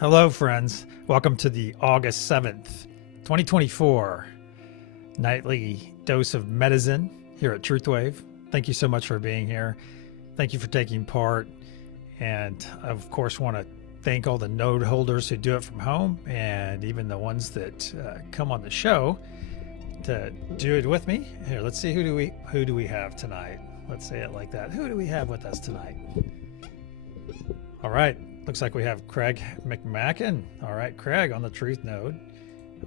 Hello, friends. Welcome to the August 7th, 2024 nightly dose of medicine here at TruthWave. Thank you so much for being here. Thank you for taking part. And I, of course, want to thank all the node holders who do it from home and even the ones that come on the show to do it with me. Here, let's see, who do we have tonight? Let's say it like that. Who do we have with us tonight? All right. Looks like we have Craig McMacken. All right, Craig on the Truth node.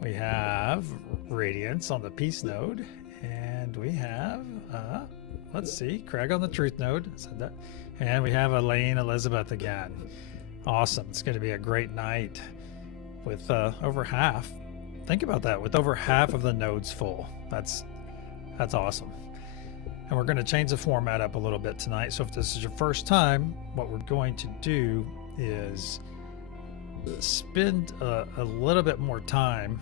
We have Radiance on the Peace node. And we have, let's see, Craig on the Truth node. Said that. And we have Elaine Elizabeth again. Awesome. It's going to be a great night with over half. Think about that, with over half of the nodes full. That's awesome. And we're going to change the format up a little bit tonight. So if this is your first time, what we're going to do is spend a little bit more time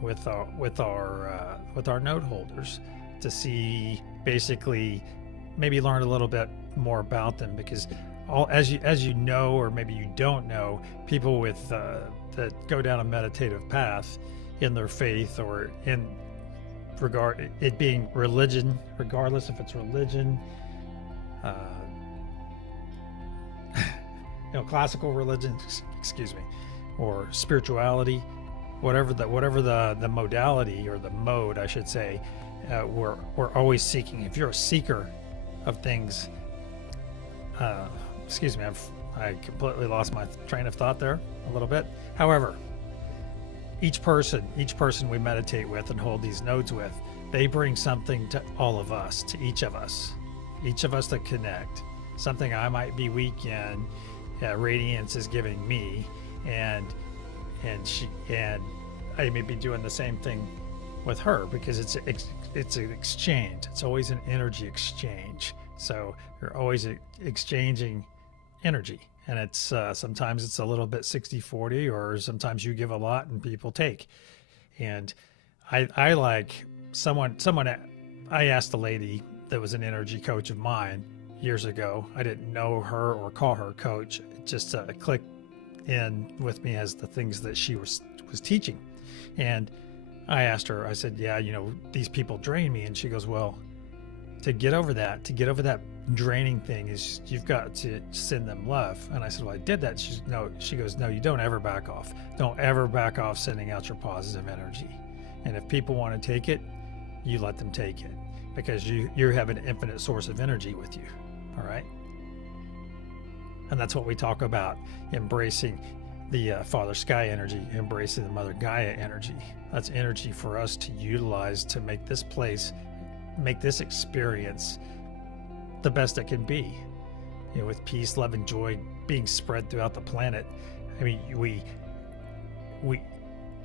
with our node holders to see, basically, maybe learn a little bit more about them, because as you know, or maybe you don't know, people with that go down a meditative path in their faith, or in regard it being religion, regardless if it's religion, classical religion, excuse me, or spirituality, whatever the modality, or the mode, I should say, we're always seeking. If you're a seeker of things, excuse me, I completely lost my train of thought there a little bit. However, each person we meditate with and hold these nodes with, they bring something to all of us, to each of us that connect. Something I might be weak in, Radiance is giving me, and I may be doing the same thing with her, because it's an exchange. It's always an energy exchange. So you're always exchanging energy, and it's sometimes it's a little bit 60-40, or sometimes you give a lot and people take. And I like someone I asked a lady that was an energy coach of mine years ago. I didn't know her or call her coach. It just clicked in with me as the things that she was teaching. And I asked her, I said, yeah, these people drain me. And she goes, well, to get over that draining thing, is you've got to send them love. And I said, well, I did that. She goes, no, you don't ever back off. Don't ever back off sending out your positive energy. And if people want to take it, you let them take it, because you have an infinite source of energy with you. All right. And that's what we talk about, embracing the Father Sky energy, embracing the Mother Gaia energy. That's energy for us to utilize to make this place, make this experience the best it can be, with peace, love, and joy being spread throughout the planet. I mean, we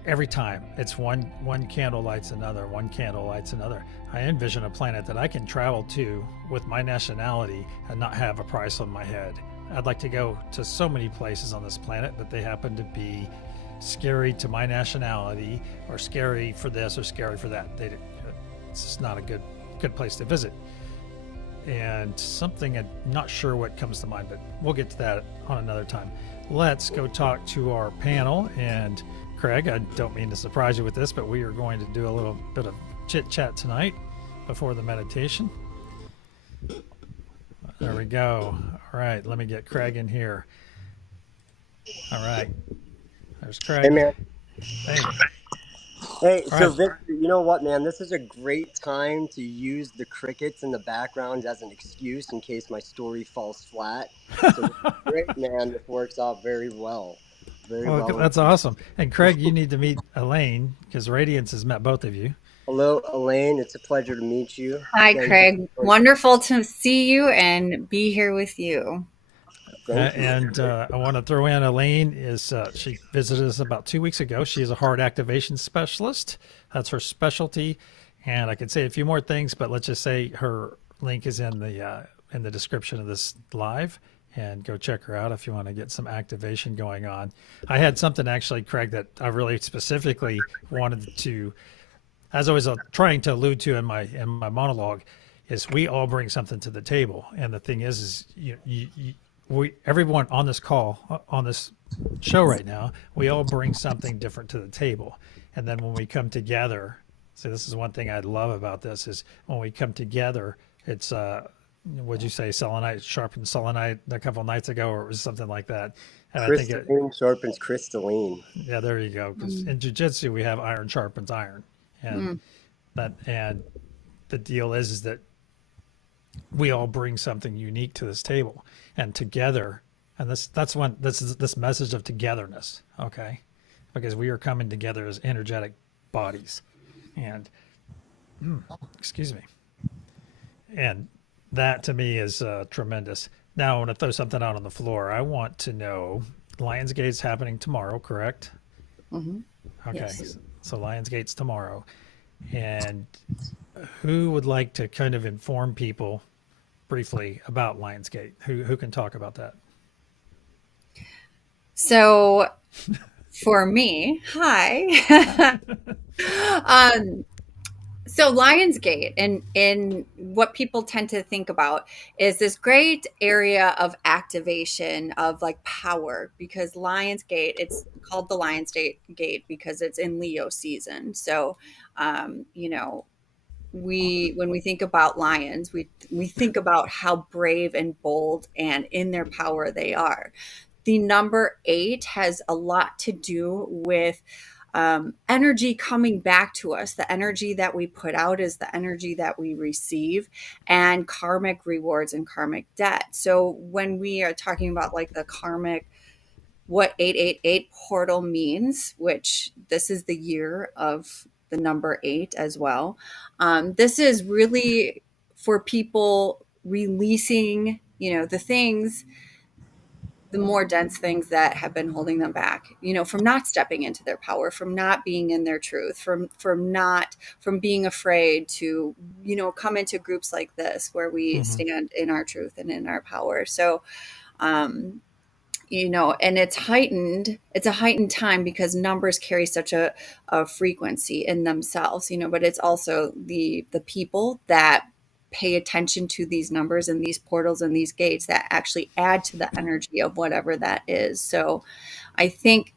every time it's one candle lights another, one candle lights another. I envision a planet that I can travel to with my nationality and not have a price on my head. I'd like to go to so many places on this planet, but they happen to be scary to my nationality, or scary for this, or scary for that. It's just not a good place to visit. And something, I'm not sure what comes to mind, but we'll get to that on another time. Let's go talk to our panel. And Craig, I don't mean to surprise you with this, but we are going to do a little bit of chit chat tonight before the meditation. There we go. All right, let me get Craig in here. All right, there's Craig. Hey, man. Hey. Hey, All so right. Victor, you know what, man? This is a great time to use the crickets in the background as an excuse in case my story falls flat. So this is great, man. This works out very well. Very Well, well. that's awesome. And Craig, you need to meet Elaine, because Radiance has met both of you. Hello, Elaine. It's a pleasure to meet you. Hi, Thank Craig. you. Wonderful to see you and be here with you. Thank you. And I want to throw in Elaine she visited us about 2 weeks ago. She is a heart activation specialist. That's her specialty. And I could say a few more things, but let's just say her link is in the description of this live. And go check her out if you want to get some activation going on. I had something actually, Craig, that I really specifically wanted to, as I was trying to allude to in my monologue, is we all bring something to the table. And the thing is we everyone on this call on this show right now, we all bring something different to the table, and then when we come together, so this is one thing I love about this is when we come together, it's would you say selenite sharpened selenite a couple nights ago, or it was something like that, and I think it, Crystalline sharpens crystalline. yeah, there you go, because Mm, in jiu-jitsu we have iron sharpens iron, and mm. and the deal is that we all bring something unique to this table, and together, and that's when this is this message of togetherness, okay, because we are coming together as energetic bodies, and excuse me, and that to me is tremendous. Now I want to throw something out on the floor. I want to know, Lionsgate's happening tomorrow, correct? Hmm. Okay, Yes. so Lionsgate's tomorrow, and who would like to kind of inform people briefly about Lionsgate? Who can talk about that? So for me, hi. um, so Lionsgate and what people tend to think about is this great area of activation of like power because Lionsgate, it's called the Lionsgate Gate because it's in Leo season. So, you know, we when we think about lions, we think about how brave and bold and in their power they are. The number 8 has a lot to do with energy coming back to us. The energy that we put out is the energy that we receive, and karmic rewards and karmic debt. So when we are talking about like the karmic, what 888 portal means, which this is the year of the number 8 as well. This is really for people releasing, the things, the more dense things that have been holding them back, from not stepping into their power, from not being in their truth, from being afraid to, come into groups like this where we Hmm. stand in our truth and in our power. So, um, and it's a heightened time because numbers carry such a frequency in themselves, but it's also the people that pay attention to these numbers and these portals and these gates that actually add to the energy of whatever that is. So I think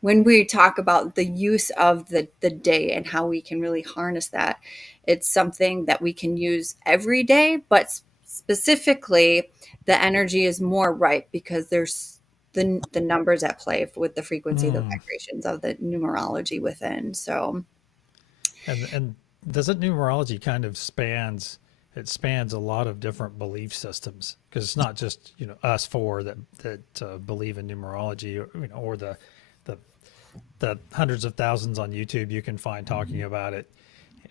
when we talk about the use of the day and how we can really harness that, it's something that we can use every day, but specifically the energy is more right because there's the numbers at play with the frequency, the Mm. vibrations of the numerology within. So And doesn't numerology kind of spans, it spans a lot of different belief systems, because it's not just us four that believe in numerology, or, or the the hundreds of thousands on YouTube you can find talking about it.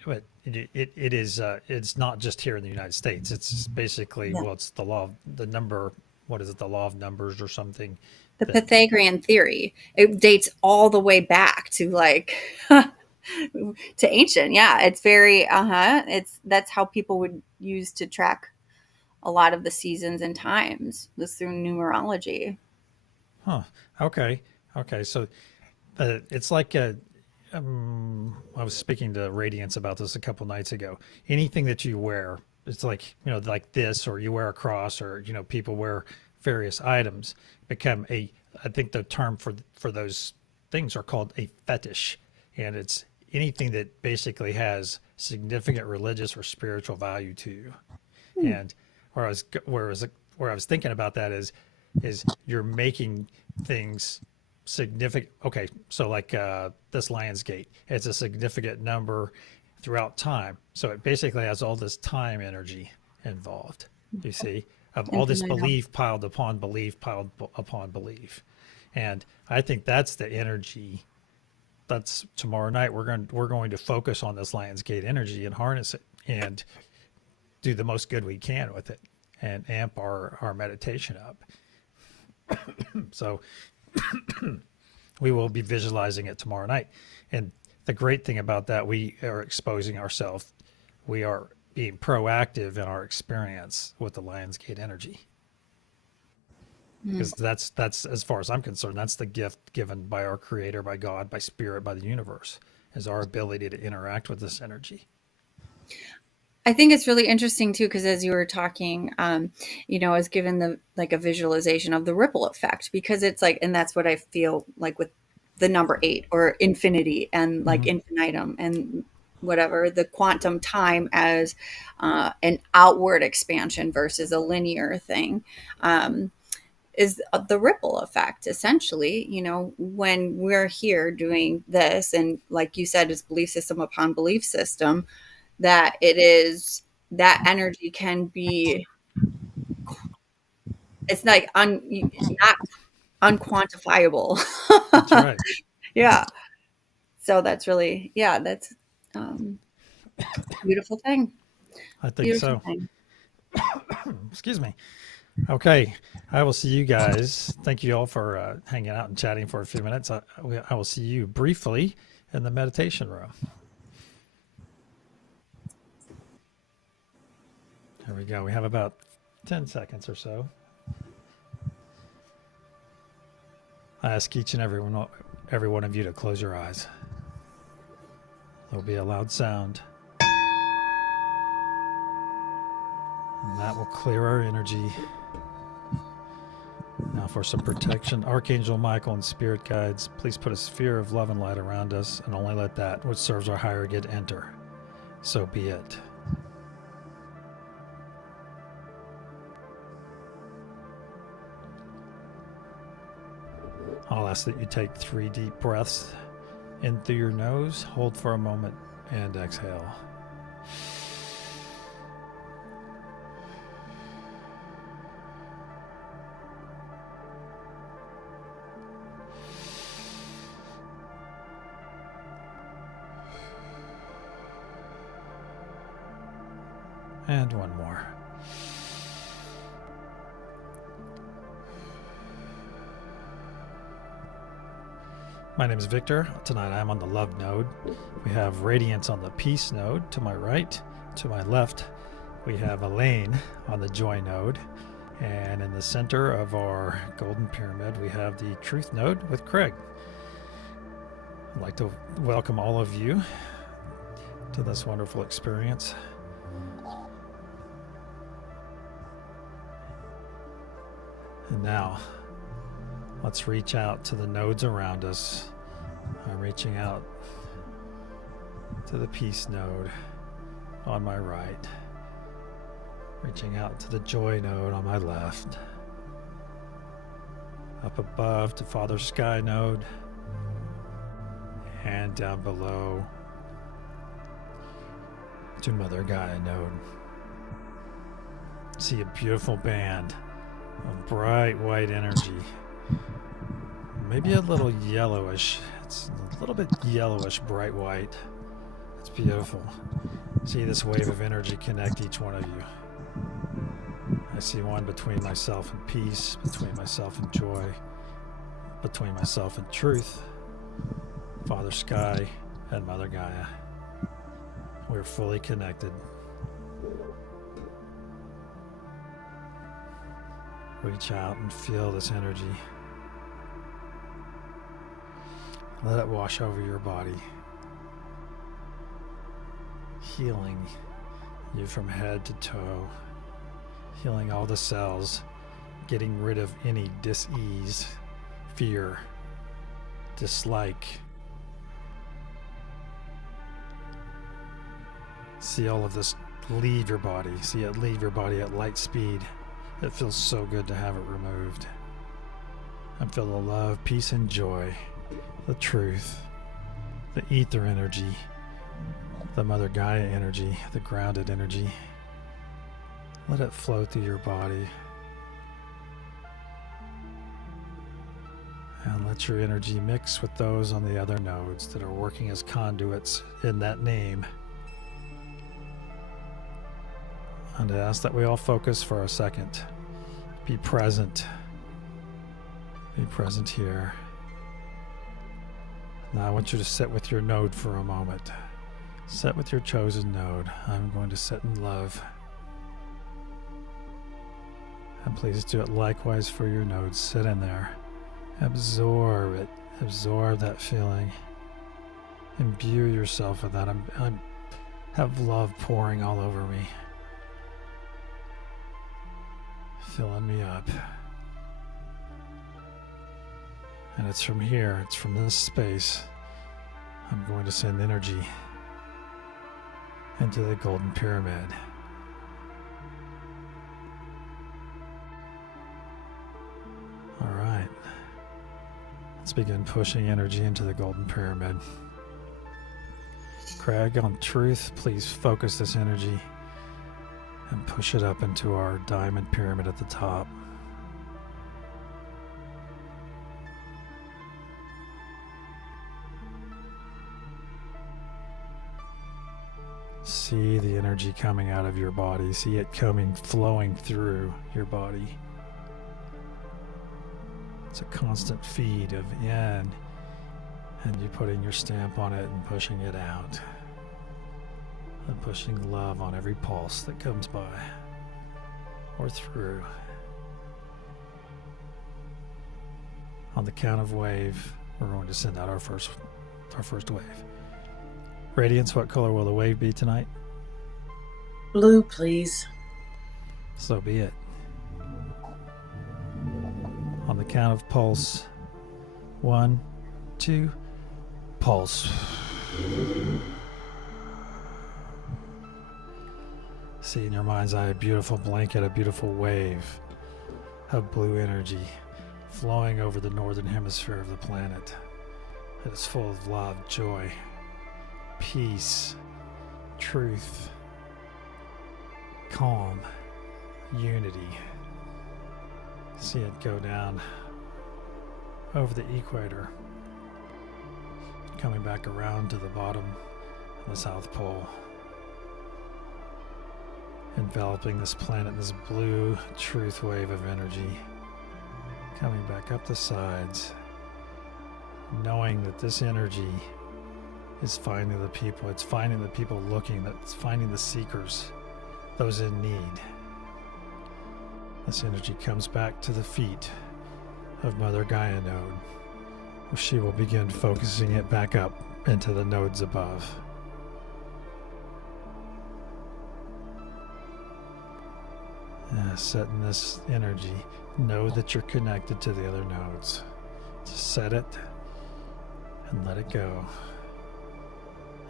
But it is it's not just here in the United States. It's basically, yeah, well, it's the law of the number. What is it? The law of numbers or something. the That Pythagorean theory, it dates all the way back to like to ancient. Yeah, it's very it's that's how people would use to track a lot of the seasons and times was through numerology. huh? Okay, okay. So it's like a. I was speaking to Radiance about this a couple nights ago. Anything that you wear, it's like like this, or you wear a cross, or people wear various items, become a. I think the term for those things are called a fetish, and it's anything that basically has significant religious or spiritual value to you. Hmm. And where I was thinking about that is you're making things significant. Okay, so like this Lionsgate, it's a significant number throughout time. So it basically has all this time energy involved. You see, of all this Infinitum. belief piled upon belief piled upon belief, and I think that's the energy. That's tomorrow night. We're going to focus on this Lionsgate energy and harness it and do the most good we can with it and amp our meditation up. So we will be visualizing it tomorrow night. And the great thing about that, we are exposing ourselves. We are being proactive in our experience with the Lionsgate energy. Mm. Because that's as far as I'm concerned, that's the gift given by our creator, by God, by spirit, by the universe, is our ability to interact with this energy. I think it's really interesting too, because as you were talking, I was given a visualization of the ripple effect, because it's like, and that's what I feel like with the number 8 or infinity and like infinitum and whatever, the quantum time as an outward expansion versus a linear thing. Is the ripple effect, essentially, when we're here doing this, and like you said, it's belief system upon belief system, that it is, that energy can be, it's like not unquantifiable. That's right. Yeah. So that's really, yeah, that's beautiful thing. I think Beautiful so. thing. Excuse me. Okay. I will see you guys. Thank you all for hanging out and chatting for a few minutes. I will see you briefly in the meditation room. There we go. We have about 10 seconds or so. I ask each and every one of you to close your eyes. There'll be a loud sound, and that will clear our energy. Now for some protection, Archangel Michael and Spirit Guides, please put a sphere of love and light around us, and only let that which serves our higher good enter. So be it. I'll ask that you take 3 deep breaths in through your nose, hold for a moment, and exhale. And one more. My name is Victor. Tonight I'm on the Love node. We have Radiance on the Peace node to my right. To my left, we have Elaine on the Joy node. And in the center of our golden pyramid, we have the Truth node with Craig. I'd like to welcome all of you to this wonderful experience. And now, let's reach out to the nodes around us. I'm reaching out to the Peace node on my right. Reaching out to the Joy node on my left. Up above to Father Sky node. And down below to Mother Gaia node. See a beautiful band of bright white energy. Maybe a little yellowish. It's a little bit yellowish, bright white. It's beautiful. See this wave of energy connect each one of you. I see one between myself and peace, between myself and joy, between myself and truth, Father Sky and Mother Gaia. We're fully connected. Reach out and feel this energy. Let it wash over your body, healing you from head to toe, healing all the cells, getting rid of any dis-ease, fear, dislike. See all of this leave your body. See it leave your body at light speed. It feels so good to have it removed. I feel the love, peace, and joy, the truth, the ether energy, the Mother Gaia energy, the grounded energy. Let it flow through your body. And let your energy mix with those on the other nodes that are working as conduits in that name. And I ask that we all focus for a second. Be present. Be present here. Now I want you to sit with your node for a moment. Sit with your chosen node. I'm going to sit in love. And please do it likewise for your nodes. Sit in there. Absorb it. Absorb that feeling. Imbue yourself with that. I'm have love pouring all over me, filling me up. And it's from here, it's from this space, I'm going to send energy into the golden pyramid. All right. Let's begin pushing energy into the golden pyramid. Craig, on truth, please focus this energy and push it up into our diamond pyramid at the top. See the energy coming out of your body. See it flowing through your body. It's a constant feed of in, and you putting your stamp on it and pushing it out. And pushing love on every pulse that comes by or through. On the count of wave, we're going to send out our first wave. Radiance, what color will the wave be tonight? Blue, please. So be it. On the count of pulse, 1, 2, pulse. See in your mind's eye a beautiful blanket, a beautiful wave of blue energy flowing over the northern hemisphere of the planet. It is full of love, joy, peace, truth, calm, unity. See it go down over the equator, coming back around to the bottom of the South Pole, enveloping this planet, this blue truth wave of energy, coming back up the sides, knowing that this energy is finding the people. It's finding the people looking, it's finding the seekers, those in need. This energy comes back to the feet of Mother Gaia node, where she will begin focusing it back up into the nodes above. Set in this energy, know that you're connected to the other nodes. Just set it and let it go.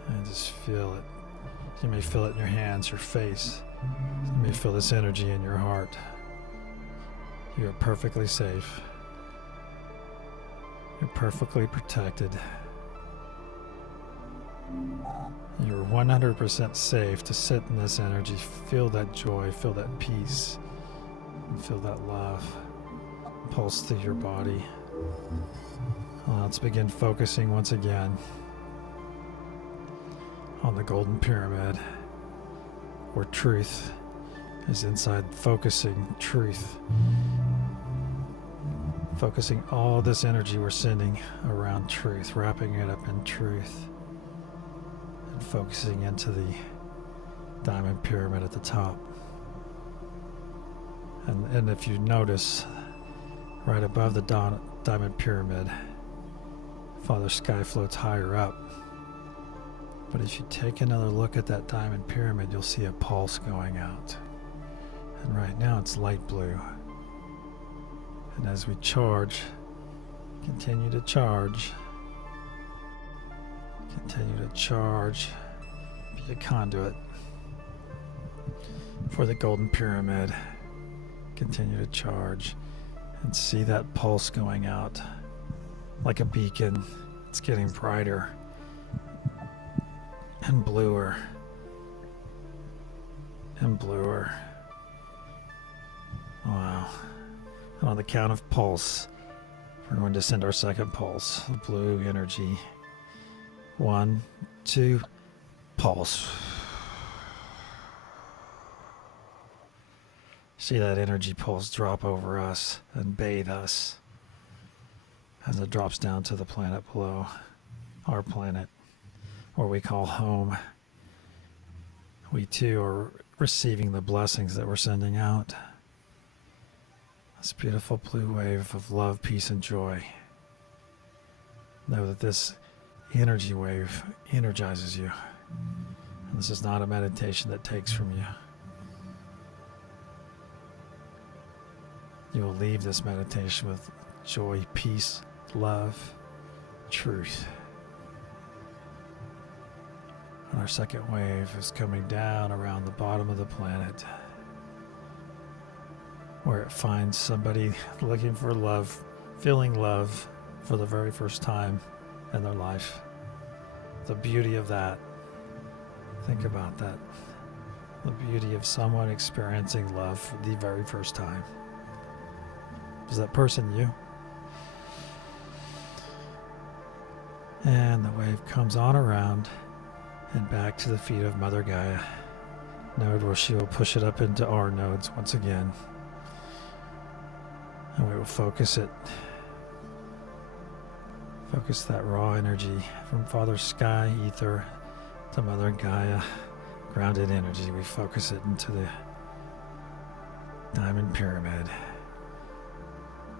And just feel it. You may feel it in your hands, your face. You may feel this energy in your heart. You are perfectly safe. You're perfectly protected. You're 100% safe to sit in this energy, feel that joy, feel that peace, and feel that love pulse through your body. Let's begin focusing once again on the golden pyramid, where truth is inside, focusing truth. Focusing all this energy we're sending around truth, wrapping it up in truth, and focusing into the diamond pyramid at the top. And if you notice, right above the diamond pyramid, Father Sky floats higher up. But if you take another look at that diamond pyramid, you'll see a pulse going out. And right now it's light blue. And as we charge, continue to charge, be a conduit for the golden pyramid. Continue to charge and see that pulse going out like a beacon. It's getting brighter and bluer and bluer. Wow. And on the count of pulse, we're going to send our second pulse of blue energy. 1, 2, pulse. See that energy pulse drop over us and bathe us as it drops down to the planet below, our planet, or we call home. We too are receiving the blessings that we're sending out. This beautiful blue wave of love, peace, and joy. Know that this energy wave energizes you This is not a meditation that takes from you. You will leave this meditation with joy, peace, love, truth. And our second wave is coming down around the bottom of the planet, where it finds somebody looking for love, feeling love for the very first time in their life. The beauty of that. Think about that. The beauty of someone experiencing love for the very first time. Is that person you? And the wave comes on around and back to the feet of Mother Gaia, node where she will push it up into our nodes once again. And we will focus it. Focus that raw energy from Father Sky, Ether, to Mother Gaia, grounded energy. We focus it into the diamond pyramid.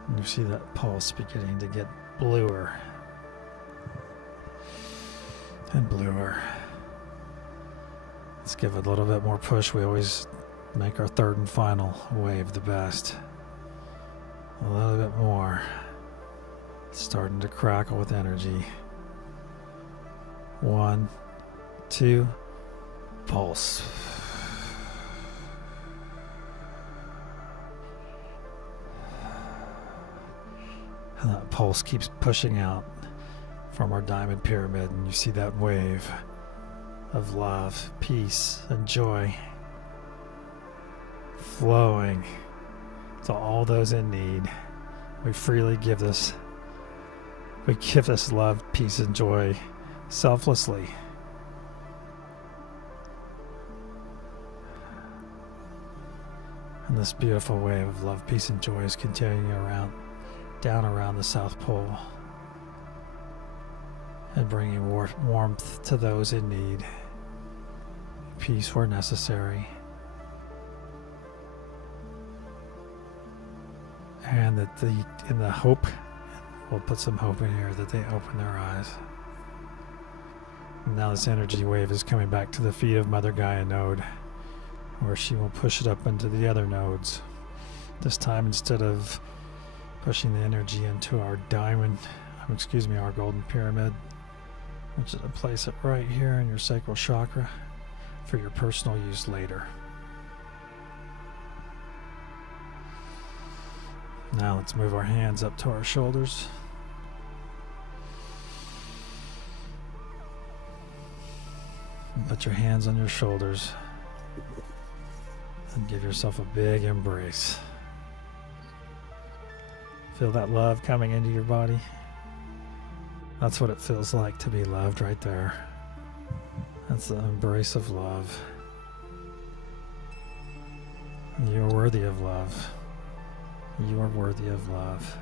And you see that pulse beginning to get bluer and bluer. Let's give it a little bit more push. We always make our third and final wave the best. A little bit more. It's starting to crackle with energy. 1, 2, pulse. And that pulse keeps pushing out from our diamond pyramid, and you see that wave of love, peace, and joy flowing to all those in need. We freely give this. We give this love, peace, and joy selflessly. And this beautiful wave of love, peace, and joy is continuing down around the South Pole and bringing warmth to those in need, peace where necessary, and that in the hope, we'll put some hope in here, that they open their eyes. And now this energy wave is coming back to the feet of Mother Gaia node, where she will push it up into the other nodes. This time, instead of pushing the energy into our our golden pyramid, which is to place it right here in your sacral chakra for your personal use later. Now let's move our hands up to our shoulders. And put your hands on your shoulders and give yourself a big embrace. Feel that love coming into your body. That's what it feels like to be loved right there. That's the embrace of love. You are worthy of love. You are worthy of love.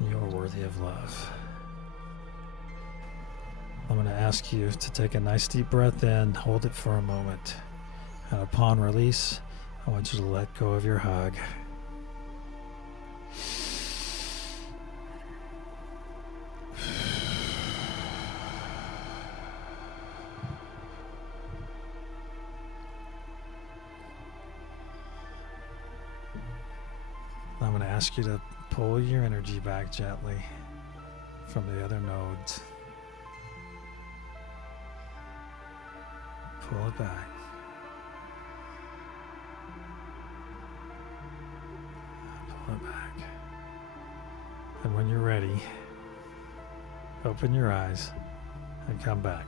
You are worthy of love. I'm going to ask you to take a nice deep breath in, hold it for a moment, and upon release, I want you to let go of your hug. I'm going to ask you to pull your energy back gently from the other nodes. Pull it back. Pull it back. And when you're ready, open your eyes and come back.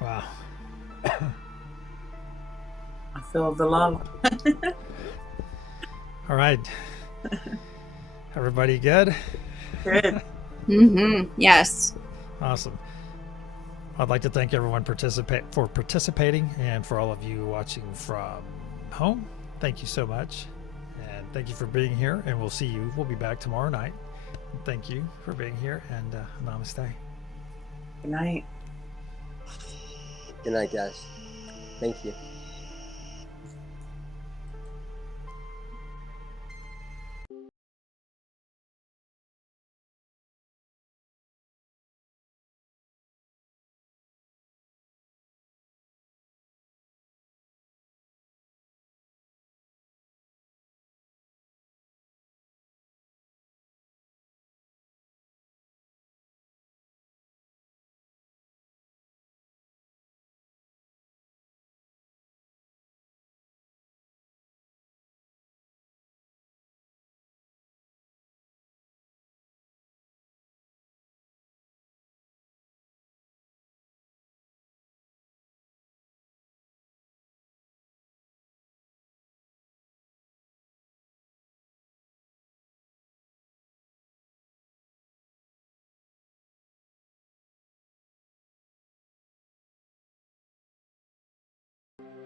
Wow. I feel the love. All right. Everybody good? Good. Yes. Awesome. I'd like to thank everyone for participating, and for all of you watching from home. Thank you so much. And thank you for being here, and we'll see you. We'll be back tomorrow night. Thank you for being here, and namaste. Good night. Good night, guys. Thank you.